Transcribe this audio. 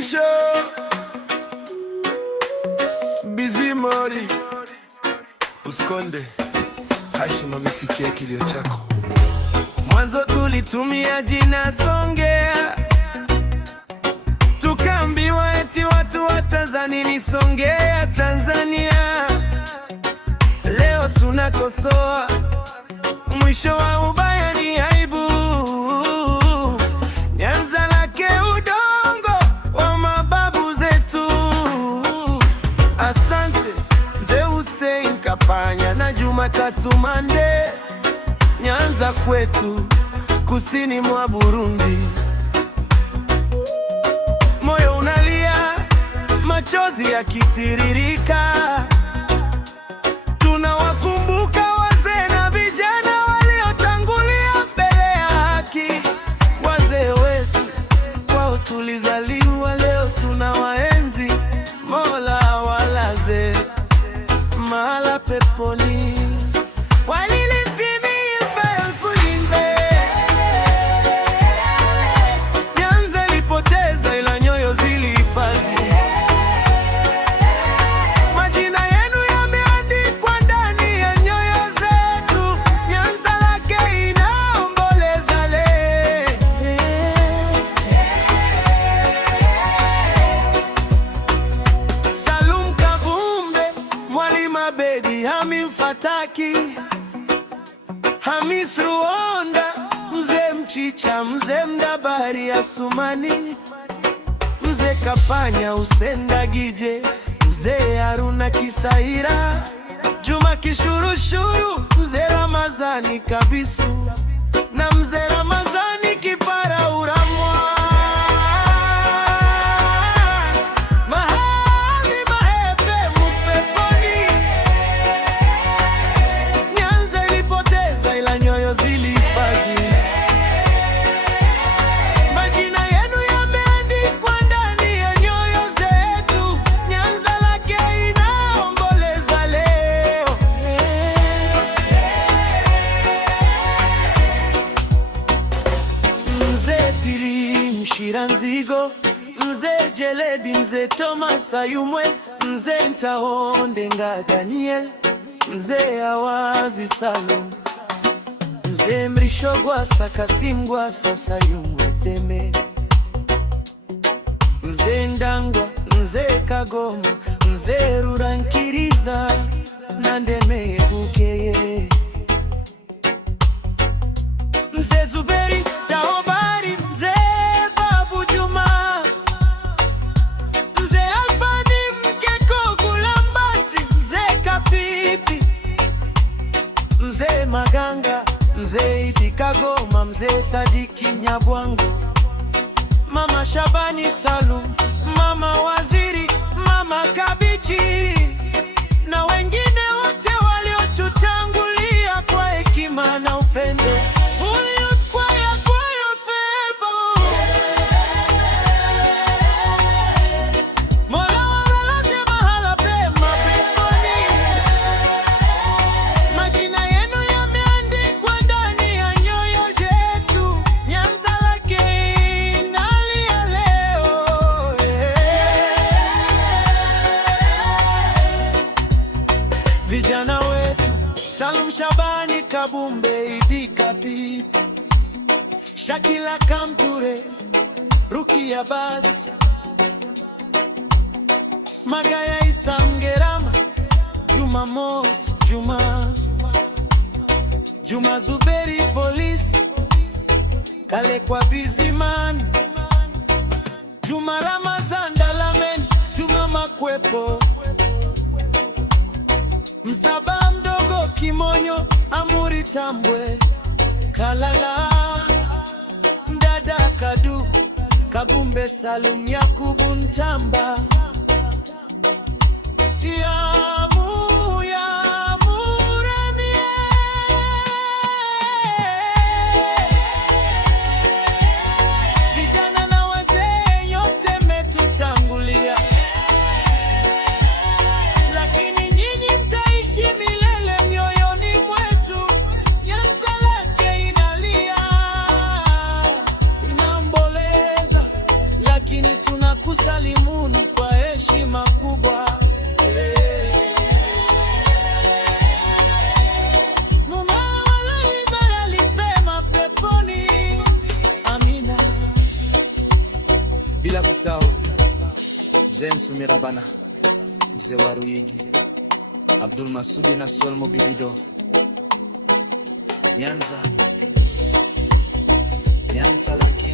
Mrisho Bizimori Uskonde Hashima, misikia kilio chako. Mwanzo tulitumia jina Songea, tukaambiwa eti watu watazani ni Songea Tanzania. Leo tunakosoa, mwisho wa ubaya ni aibu. Nyanza lake udongo wa mababu zetu. Asante Mzee Hussein Kapanya na Jumatatu Mande. Nyanza kwetu, kusini mwa Burundi. Moyo unalia, machozi yakitiririka. Tunawakumbuka wazee na vijana waliotangulia mbele ya haki. Wazee wetu, kwao tulizaliwa, leo tunawaenzi. Mola awalaze mahala peponi. Fataki, Hamis Ruonda, Mzee Mchicha, Mzee Mdabari Asumani, Mzee Kapanya Usendagije, Mzee Haruna Kisaira, Juma Kishurushuru, Mzee Ramazani Kabisu na Mzee Ramazani Kipara Uramwa. Nzigo, Mzee Jelebi, Mzee Thomas Ayumwe, Mzee Ntahonde nga Daniel, Mzee Awazi Salum, Mzee Mrisho Gwasa Kasim Gwasa Sayumwe Deme, Mzee Ndangwa, Mzee Kagoma, Mzee Rurankiriza na Ndeme Bukeye, Mzee Zuberi Tahobari, Mzee Maganga, Mzee Idi Kagoma, Mzee Sadiki Nyabwango, Mama Shabani Salum, Mama Waziri, Mama Kabichi na wengine wote waliotutangulia kwa hekima na upendo. Vijana wetu Salum Shabani Kabumbe, Idi Kabi, Shakila Kamture, Rukia Bas, Magaya Isangerama, Juma Mos, Juma Zuberi Polisi, Kale kwa Biziman, Juma Ramazan Dalamen, Juma Makwepo, Msaba Mdogo Kimonyo, Amuri Tambwe, Kalala, Mdada Kadu, Kabumbe Salum Yakubu Ntamba, vijana na wazee yote metutangulia, lakini nyinyi mtaishi milele mioyoni mwetu. Nyanza lake inalia, inaomboleza, lakini tunaku kusalimuni kwa heshima kubwa. Mume walilala pema peponi. Amina. Bila kusahau Mzee Nsumirabana, Mzee wa Ruyigi, Abdul Masudi na Swalmo Bibido. Nyanza Laki.